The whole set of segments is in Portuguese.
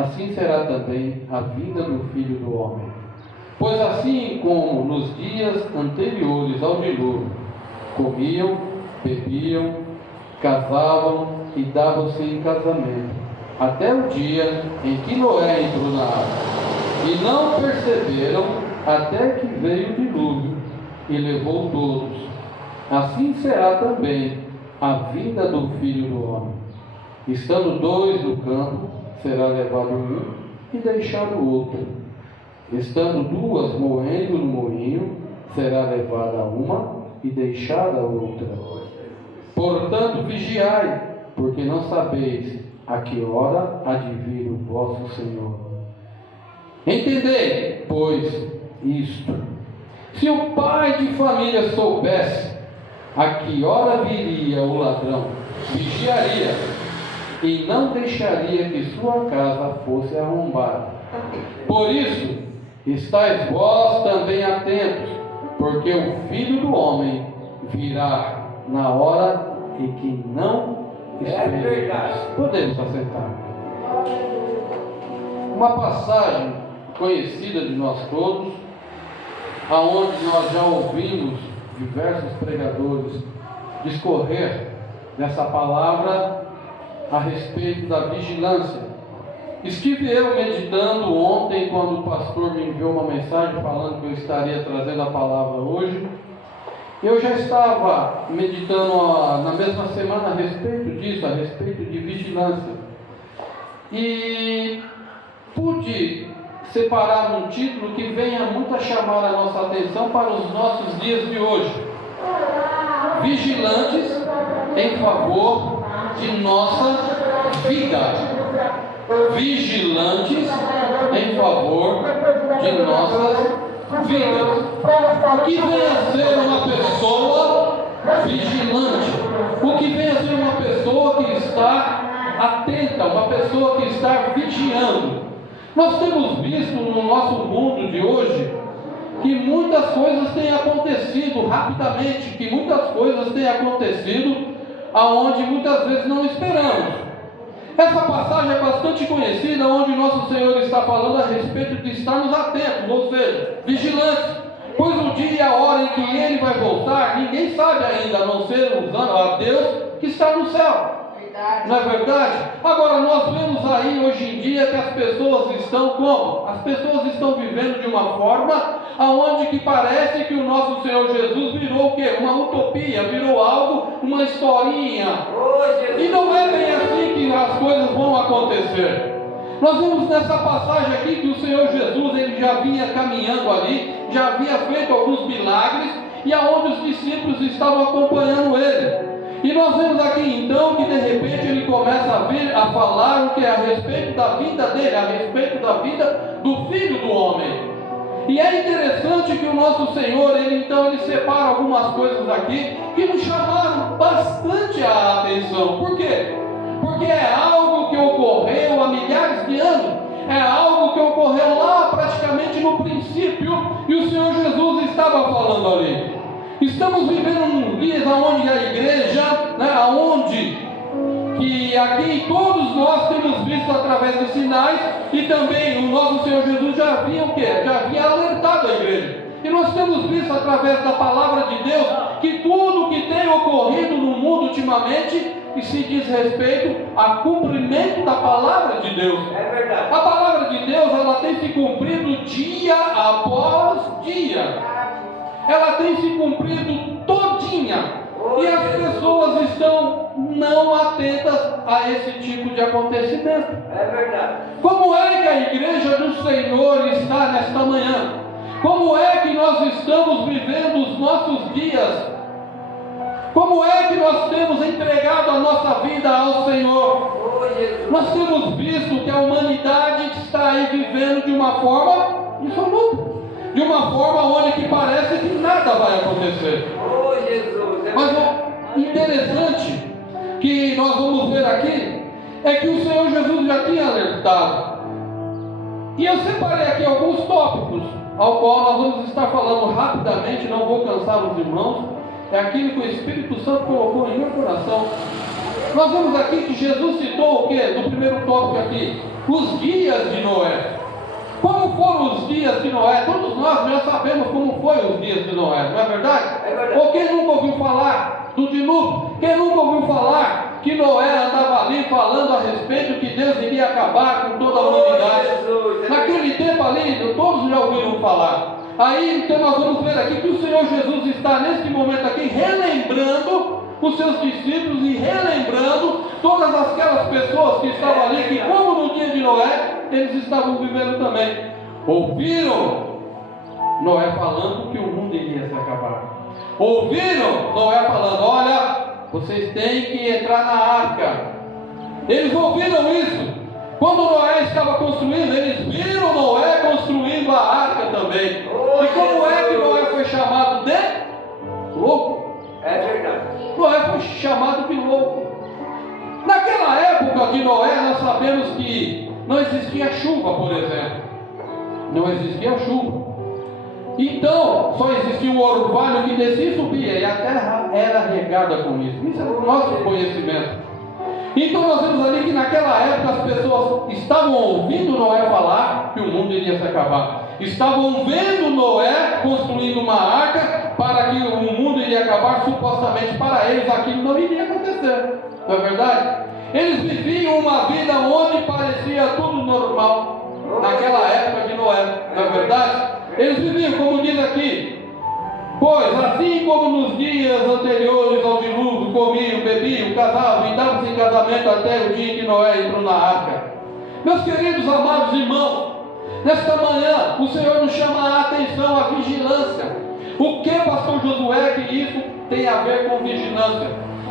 assim será também a vinda do Filho do Homem. Pois assim como nos dias anteriores ao dilúvio, comiam, bebiam, casavam e davam-se em casamento, até o dia em que Noé entrou na arca, e não perceberam até que veio o dilúvio e levou todos. Assim será também a vinda do Filho do Homem. Estando dois no campo, será levado um e deixado o outro. Estando duas moendo no moinho, será levada uma e deixada a outra. Portanto, vigiai, porque não sabeis a que hora há de vir o vosso Senhor. Entendei, pois, isto: se o pai de família soubesse a que hora viria o ladrão, vigiaria e não deixaria que sua casa fosse arrombada. Por isso, estáis vós também atentos, porque o Filho do Homem virá na hora em que não esperais. Podemos assentar. Uma passagem conhecida de nós todos, aonde nós já ouvimos diversos pregadores discorrer dessa palavra a respeito da vigilância. Estive eu meditando ontem, quando o pastor me enviou uma mensagem falando que eu estaria trazendo a palavra hoje. Eu já estava meditando na mesma semana a respeito disso, a respeito de vigilância. E pude separar um título que venha muito a chamar a nossa atenção para os nossos dias de hoje: Vigilantes em favor de nossa vida. Vigilantes em favor de nossas vidas. O que vem a ser uma pessoa vigilante? O que vem a ser uma pessoa que está atenta, uma pessoa que está vigiando? Nós temos visto no nosso mundo de hoje que muitas coisas têm acontecido rapidamente, que muitas coisas têm acontecido aonde muitas vezes não esperamos. Essa passagem é bastante conhecida, onde nosso Senhor está falando a respeito de estarmos atentos, ou seja, vigilantes, pois o dia e a hora em que Ele vai voltar, ninguém sabe ainda, a não ser usando a Deus que está no céu. Não é verdade? Agora nós vemos aí hoje em dia que as pessoas estão como? As pessoas estão vivendo de uma forma aonde que parece que o nosso Senhor Jesus virou o quê? Uma utopia, virou algo, uma historinha. E não é bem assim que as coisas vão acontecer. Nós vemos nessa passagem aqui que o Senhor Jesus, ele já vinha caminhando ali, já havia feito alguns milagres, e aonde os discípulos estavam acompanhando ele. E nós vemos aqui então que de repente ele começa a vir a falar o que é a respeito da vida dele, a respeito da vida do Filho do Homem. E é interessante que o nosso Senhor, ele separa algumas coisas aqui que nos chamaram bastante a atenção. Por quê? Porque é algo que ocorreu há milhares de anos, é algo que ocorreu lá praticamente no princípio, e o Senhor Jesus estava falando ali. Estamos vivendo num dias onde a igreja, onde que aqui todos nós temos visto através dos sinais, e também o nosso Senhor Jesus já havia o quê? Já havia alertado a igreja. E nós temos visto através da palavra de Deus que tudo que tem ocorrido no mundo ultimamente que se diz respeito a cumprimento da palavra de Deus. É verdade. A palavra de Deus, ela tem se cumprido dia após dia. Ela tem se cumprido todinha. E as pessoas estão não atentas a esse tipo de acontecimento. É verdade. Como é que a igreja do Senhor está nesta manhã? Como é que nós estamos vivendo os nossos dias? Como é que nós temos entregado a nossa vida ao Senhor? Nós temos visto que a humanidade está aí vivendo de uma forma insoluta, de uma forma onde que parece que nada vai acontecer. Mas o interessante que nós vamos ver aqui é que o Senhor Jesus já tinha alertado. E eu separei aqui alguns tópicos ao qual nós vamos estar falando rapidamente, não vou cansar os irmãos. É aquilo que o Espírito Santo colocou em meu coração. Nós vemos aqui que Jesus citou o quê? No primeiro tópico aqui, os dias de Noé. Como foram os dias de Noé? Todos nós já sabemos como foram os dias de Noé, não é verdade? É verdade. Ou quem nunca ouviu falar do dilúvio? Quem nunca ouviu falar que Noé andava ali falando a respeito que Deus iria acabar com toda a humanidade? Naquele tempo ali, todos já ouviram falar. Aí então nós vamos ver aqui que o Senhor Jesus está nesse momento aqui relembrando os seus discípulos e relembrando todas aquelas pessoas que estavam ali, que como no dia de Noé, eles estavam vivendo também. Ouviram Noé falando que o mundo iria se acabar. Ouviram Noé falando: olha, vocês têm que entrar na arca. Eles ouviram isso. Quando Noé estava construindo, eles viram Noé construindo a arca também. E como é que Noé foi chamado de louco? É verdade. Noé foi chamado de louco. Naquela época de Noé, nós sabemos que não existia chuva, por exemplo. Não existia chuva. Então, só existia um orvalho que descia e subia, e a terra era regada com isso. Isso é o nosso conhecimento. Então nós vemos ali que naquela época as pessoas estavam ouvindo Noé falar que o mundo iria se acabar. Estavam vendo Noé construindo uma arca para que o mundo iria acabar. Supostamente para eles aquilo não iria acontecer. Não é verdade? Eles viviam uma vida onde parecia tudo normal. Naquela época de Noé. Não é verdade? Eles viviam, como diz aqui: pois assim como nos dias anteriores ao dilúvio, comiam, bebiam, casavam e davam-se em casamento até o dia em que Noé entrou na arca. Meus queridos amados irmãos, nesta manhã o Senhor nos chama a atenção à vigilância. O que, pastor Josué, que isso tem a ver com vigilância?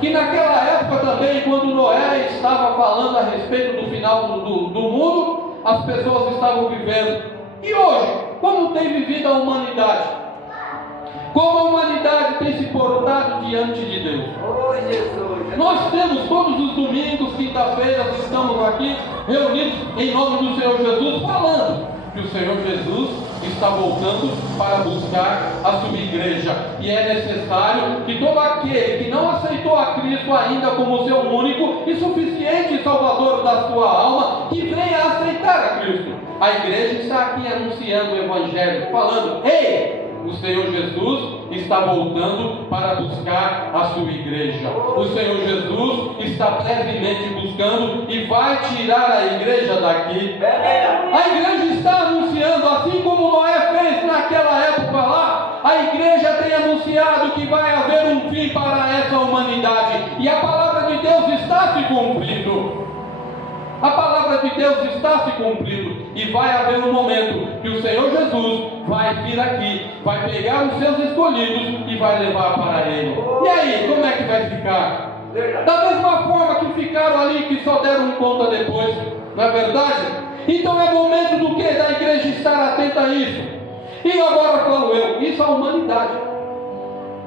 Que naquela época também, quando Noé estava falando a respeito do final do mundo, as pessoas estavam vivendo. E hoje, como tem vivido a humanidade? Como a humanidade tem se portado diante de Deus? Oh, Jesus. Nós temos todos os domingos, quinta-feiras, estamos aqui reunidos em nome do Senhor Jesus, falando que o Senhor Jesus está voltando para buscar a sua igreja. E é necessário que todo aquele que não aceitou a Cristo ainda como seu único e suficiente Salvador da sua alma, que venha aceitar a Cristo. A igreja está aqui anunciando o Evangelho, falando: ei! O Senhor Jesus está voltando para buscar a sua igreja. O Senhor Jesus está brevemente buscando e vai tirar a igreja daqui. A igreja está anunciando, assim como Noé fez naquela época lá. A igreja tem anunciado que vai haver um fim para essa humanidade. E a palavra de Deus está se cumprindo. A palavra de Deus está se cumprindo. E vai haver um momento que o Senhor Jesus vai vir aqui, vai pegar os seus escolhidos e vai levar para Ele. E aí, como é que vai ficar? Da mesma forma que ficaram ali, que só deram conta depois. Não é verdade? Então é momento do que? Da igreja estar atenta a isso. E agora falo eu, isso é a humanidade.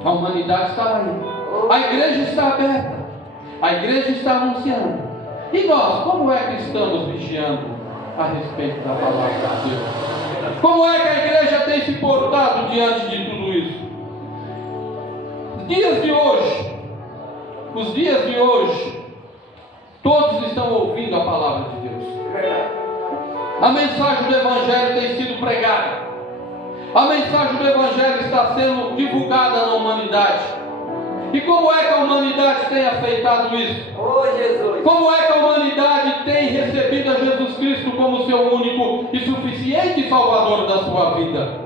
A humanidade está aí. A igreja está aberta. A igreja está anunciando. E nós, como é que estamos vigiando a respeito da palavra de Deus? Como é que a igreja tem se portado diante de tudo isso? Os dias de hoje, todos estão ouvindo a palavra de Deus. A mensagem do Evangelho tem sido pregada. A mensagem do Evangelho está sendo divulgada na humanidade. E como é que a humanidade tem aceitado isso? Oh, Jesus. Como é que a humanidade tem recebido a Jesus Cristo como seu único e suficiente Salvador da sua vida?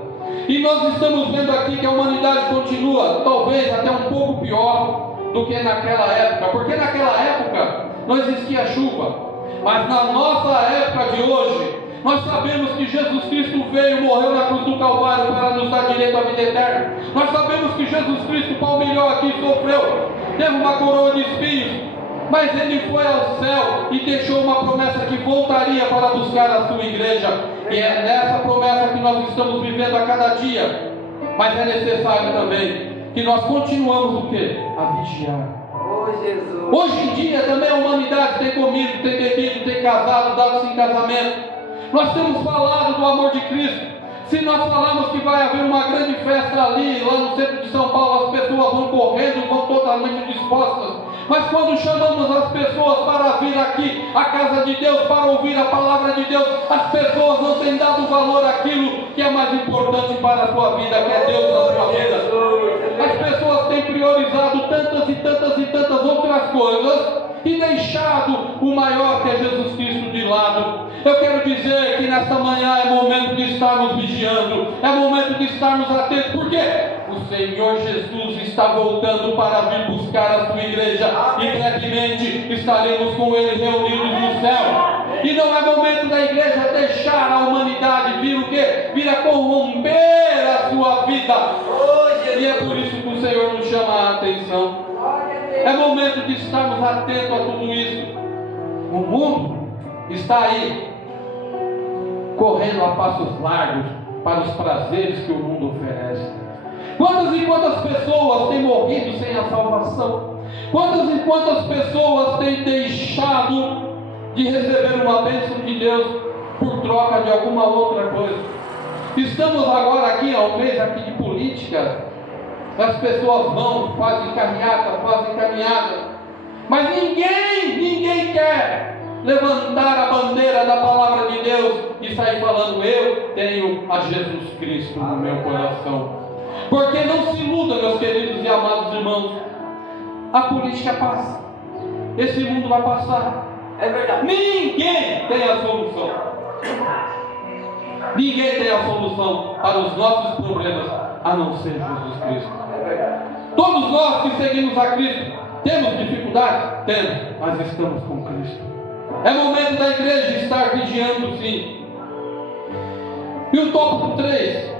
E nós estamos vendo aqui que a humanidade continua, talvez até um pouco pior do que naquela época. Porque naquela época não existia chuva. Mas na nossa época de hoje, nós sabemos que Jesus Cristo veio, morreu na cruz do Calvário para nos dar direito à vida eterna. Nós sabemos que Jesus Cristo palmilhou aqui, sofreu, teve uma coroa de espinhos, mas Ele foi ao céu e deixou uma promessa que voltaria para buscar a sua igreja. E é nessa promessa que nós estamos vivendo a cada dia. Mas é necessário também que nós continuamos o quê? A vigiar. Oh, Jesus. Hoje em dia também a humanidade tem comido, tem bebido, tem casado, dado-se em casamento. Nós temos falado do amor de Cristo. Se nós falarmos que vai haver uma grande festa ali, lá no centro de São Paulo, as pessoas vão correndo, vão totalmente dispostas Mas quando chamamos as pessoas para vir aqui, à casa de Deus, para ouvir a palavra de Deus, as pessoas não têm dado valor àquilo que é mais importante para a sua vida, que é Deus na sua vida. As pessoas têm priorizado tantas e tantas e tantas outras coisas e deixado o maior, que é Jesus Cristo, de lado. Eu quero dizer que nesta manhã é momento de estarmos vigiando, é momento de estarmos atentos, porque o Senhor Jesus está voltando para vir buscar a sua igreja, e brevemente estaremos com Ele reunidos no céu. E não é momento da igreja deixar a humanidade vir o quê? Vir a corromper a sua vida. E é por isso que o Senhor nos chama a atenção. É momento de estarmos atentos a tudo isso. O mundo está aí, correndo a passos largos para os prazeres que o mundo oferece. Quantas e quantas pessoas têm morrido sem a salvação? Quantas e quantas pessoas têm deixado de receber uma bênção de Deus por troca de alguma outra coisa? Estamos agora aqui, há um mês aqui de política. As pessoas vão, fazem caminhada, mas ninguém quer levantar a bandeira da palavra de Deus e sair falando: eu tenho a Jesus Cristo no meu coração. Porque não se iluda, meus queridos e amados irmãos, a política passa, esse mundo vai passar. É verdade. Ninguém tem a solução. Ninguém tem a solução para os nossos problemas, a não ser Jesus Cristo. Todos nós que seguimos a Cristo temos dificuldades? Temos, mas estamos com Cristo. É momento da igreja estar vigiando, sim. E o tópico 3,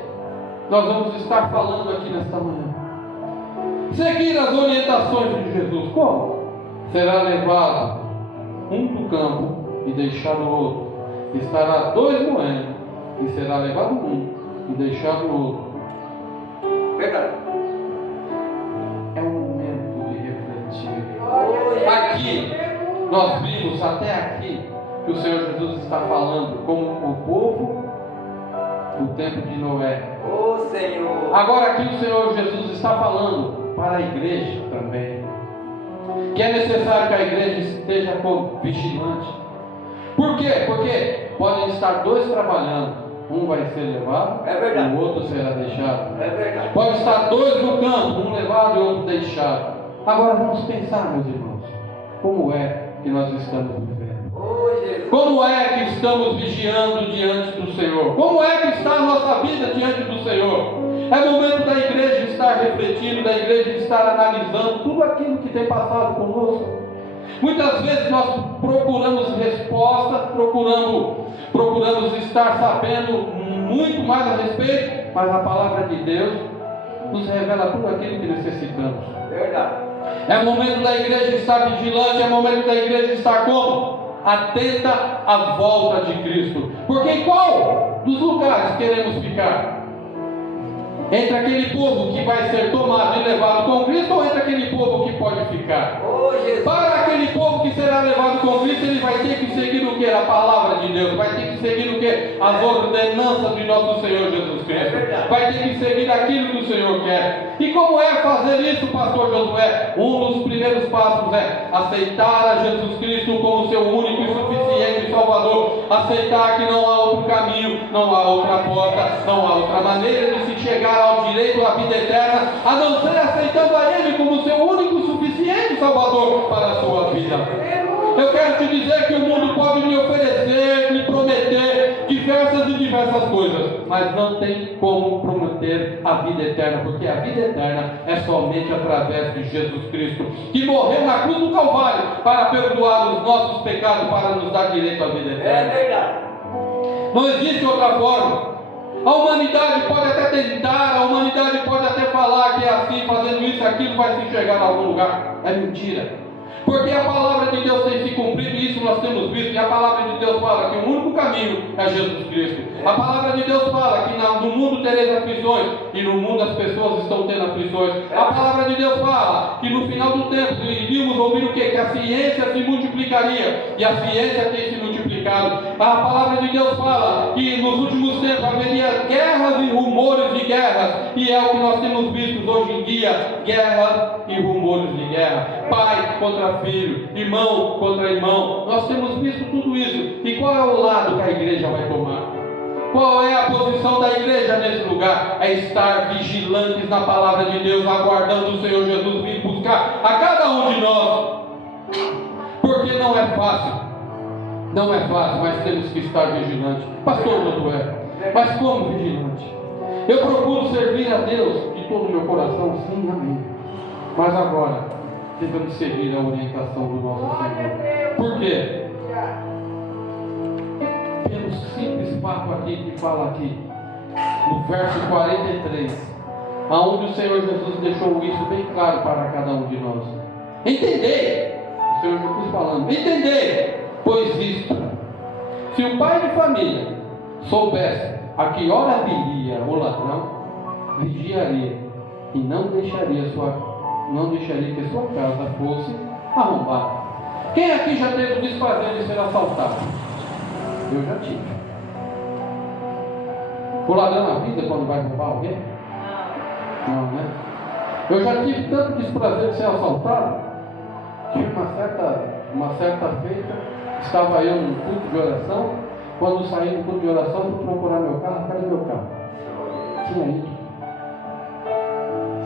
nós vamos estar falando aqui nesta manhã. Seguir as orientações de Jesus. Como? Será levado um do campo e deixado o outro. Estará 2 moendo e será levado um e deixado o outro. Verdade. É um momento de refletir. Aqui, nós vimos até aqui que o Senhor Jesus está falando como o povo do tempo de Noé. Ô Senhor. Agora aqui o Senhor Jesus está falando para a igreja também, que é necessário que a igreja esteja vigilante. Por quê? Porque podem estar 2 trabalhando. Um vai ser levado, é verdade, o outro será deixado. É verdade. Pode estar 2 no campo, um levado e outro deixado. Agora vamos pensar, meus irmãos, como é que nós estamos vivendo? Como é que estamos vigiando diante do Senhor? Como é que está a nossa vida diante do Senhor? É momento da igreja estar refletindo, da igreja estar analisando tudo aquilo que tem passado conosco. Muitas vezes nós procuramos respostas, procuramos estar sabendo muito mais a respeito, mas a palavra de Deus nos revela tudo aquilo que necessitamos. Verdade. É momento da igreja estar vigilante, é momento da igreja estar como? Atenta à volta de Cristo. Porque em qual dos lugares queremos ficar? Entre aquele povo que vai ser tomado e levado com Cristo, ou entre aquele povo que pode ficar? Para aquele povo que será levado com Cristo, ele vai ter que seguir o que? A palavra de Deus. Vai ter que seguir o que? As ordenanças de nosso Senhor Jesus Cristo. Vai ter que seguir aquilo que o Senhor quer. E como é fazer isso, pastor Josué? Um dos primeiros passos é aceitar a Jesus Cristo como seu único e suficiente Salvador. Aceitar que não há outro caminho, não há outra porta, não há outra maneira de se chegar ao direito à vida eterna, a não ser aceitando a Ele como seu único e suficiente Salvador para a sua vida. Eu quero te dizer que o mundo pode me oferecer, me prometer diversas coisas, mas não tem como prometer a vida eterna, porque a vida eterna é somente através de Jesus Cristo, que morreu na cruz do Calvário para perdoar os nossos pecados, para nos dar direito à vida eterna. É verdade. Não existe outra forma. A humanidade pode até tentar, a humanidade pode até falar que é assim, fazendo isso e aquilo vai se chegar a algum lugar. É mentira. Porque a palavra de Deus tem se cumprido, e isso nós temos visto. E a palavra de Deus fala que o único caminho é Jesus Cristo. A palavra de Deus fala que no mundo tereis aflições, e no mundo as pessoas estão tendo aflições. A palavra de Deus fala que no final do tempo iríamos ouvir o quê? Que a ciência se multiplicaria, e a ciência tem se multiplicado. pecado. A palavra de Deus fala que nos últimos tempos haveria guerras e rumores de guerras, e é o que nós temos visto hoje em dia: guerra e rumores de guerra, pai contra filho, irmão contra irmão. Nós temos visto tudo isso. E qual é o lado que a igreja vai tomar? Qual é a posição da igreja nesse lugar? É estar vigilantes na palavra de Deus, aguardando o Senhor Jesus vir buscar a cada um de nós. Porque não é fácil, mas temos que estar vigilantes. Pastor Josué, mas como vigilante? Eu procuro servir a Deus de todo o meu coração, sim, amém. Mas agora, devemos seguir a orientação do nosso Senhor. Por quê? Pelo simples fato aqui que fala aqui, no verso 43, aonde o Senhor Jesus deixou isso bem claro para cada um de nós. Entendei, o Senhor Jesus falando, entendei, pois isto, se o pai de família soubesse a que hora viria o ladrão, vigiaria e não deixaria que sua casa fosse arrombada. Quem aqui já teve o desprazer de ser assaltado? Eu já tive. O ladrão avisa quando vai roubar alguém? Não, né? Eu já tive tanto desprazer de ser assaltado. Tive uma certa feita, estava eu no culto de oração. Quando saí do culto de oração, fui procurar meu carro. Cadê meu carro? Tinha ido.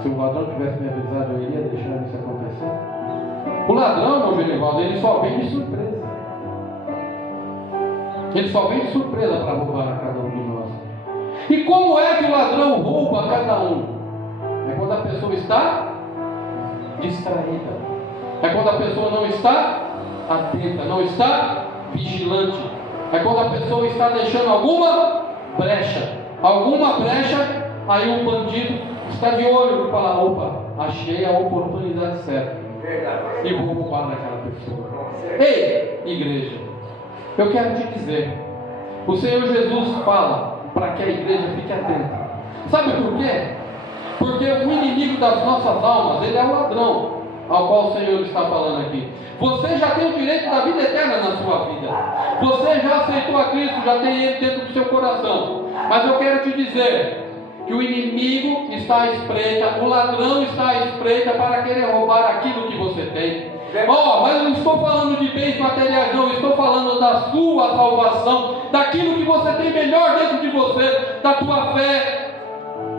Se o ladrão tivesse me avisado, eu iria deixar isso acontecer. O ladrão, meu Genivaldo, ele só vem de surpresa. Ele só vem de surpresa para roubar a cada um de nós. E como é que o ladrão rouba a cada um? É quando a pessoa está distraída. É quando a pessoa não está atenta, não está vigilante. É quando a pessoa está deixando alguma brecha. Aí o bandido está de olho e fala: opa, achei a oportunidade certa. E vou roubar daquela pessoa. Ei, igreja, eu quero te dizer, o Senhor Jesus fala para que a igreja fique atenta. Sabe por quê? Porque o inimigo das nossas almas, ele é o ladrão ao qual o Senhor está falando aqui. Você já tem o direito da vida eterna na sua vida. Você já aceitou a Cristo, já tem Ele dentro do seu coração. Mas eu quero te dizer que o inimigo está à espreita, o ladrão está à espreita para querer roubar aquilo que você tem. Mas eu não estou falando de bens materiais, não, eu estou falando da sua salvação, daquilo que você tem melhor dentro de você, da tua fé,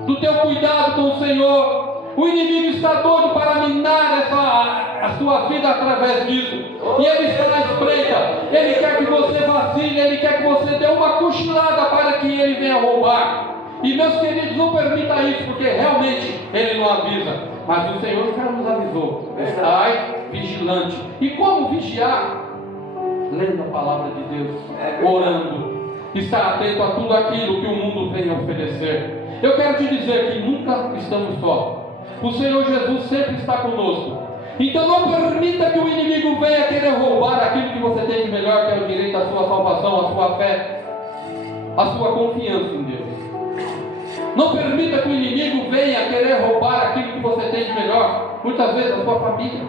do teu cuidado com o Senhor. O inimigo está doido para minar a sua vida através disso. E ele está à espreita. Ele quer que você vacile, ele quer que você dê uma cochilada para que ele venha roubar. E meus queridos, não permita isso, porque realmente ele não avisa. Mas o Senhor já nos avisou: estai vigilante. E como vigiar? Lendo a palavra de Deus, orando, estar atento a tudo aquilo que o mundo vem a oferecer. Eu quero te dizer que nunca estamos só. O Senhor Jesus sempre está conosco. Então não permita que o inimigo venha querer roubar aquilo que você tem de melhor, que é o direito à sua salvação, à sua fé, à sua confiança em Deus. Não permita que o inimigo venha querer roubar aquilo que você tem de melhor. Muitas vezes a sua família,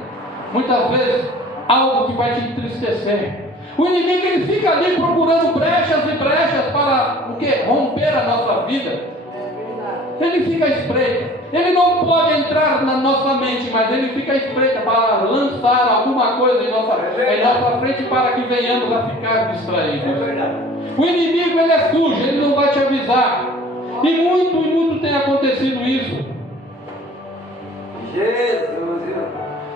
muitas vezes algo que vai te entristecer. O inimigo, ele fica ali procurando brechas e brechas para o quê? Romper a nossa vida. Ele fica à espreita. Ele não pode entrar na nossa mente, mas ele fica à espreita para lançar alguma coisa em nossa frente para que venhamos a ficar distraídos. O inimigo, ele é sujo, ele não vai te avisar. E muito tem acontecido isso. Jesus.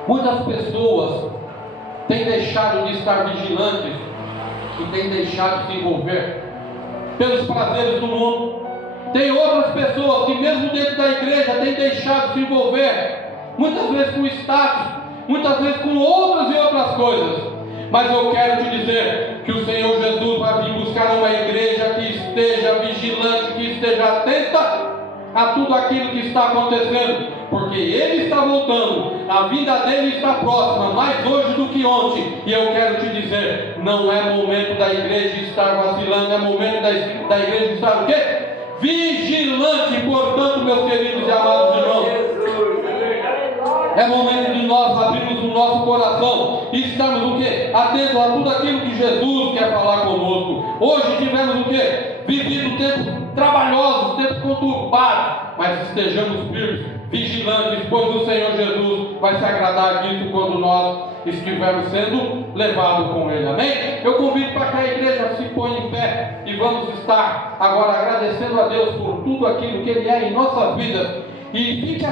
Muitas pessoas têm deixado de estar vigilantes e têm deixado de se envolver pelos prazeres do mundo. Tem outras pessoas que mesmo dentro da igreja têm deixado de se envolver, muitas vezes com status, muitas vezes com outras e outras coisas. Mas eu quero te dizer que o Senhor Jesus vai vir buscar uma igreja que esteja vigilante, que esteja atenta a tudo aquilo que está acontecendo, porque Ele está voltando, a vinda dEle está próxima, mais hoje do que ontem. E eu quero te dizer, não é momento da igreja estar vacilando, é momento da igreja estar o quê? Vigilante. Portanto, meus queridos e amados irmãos, é momento de nós abrirmos o nosso coração e estarmos o quê? atentos a tudo aquilo que Jesus quer falar conosco. Hoje tivemos o quê? Vivido tempos trabalhosos, tempos conturbados, mas estejamos firmes, vigilantes, pois o Senhor Jesus vai se agradar disso quando nós estivermos sendo levados com Ele. Amém? Eu convido para que a igreja se ponha em pé e vamos estar agora agradecendo a Deus por tudo aquilo que Ele é em nossas vidas. E fique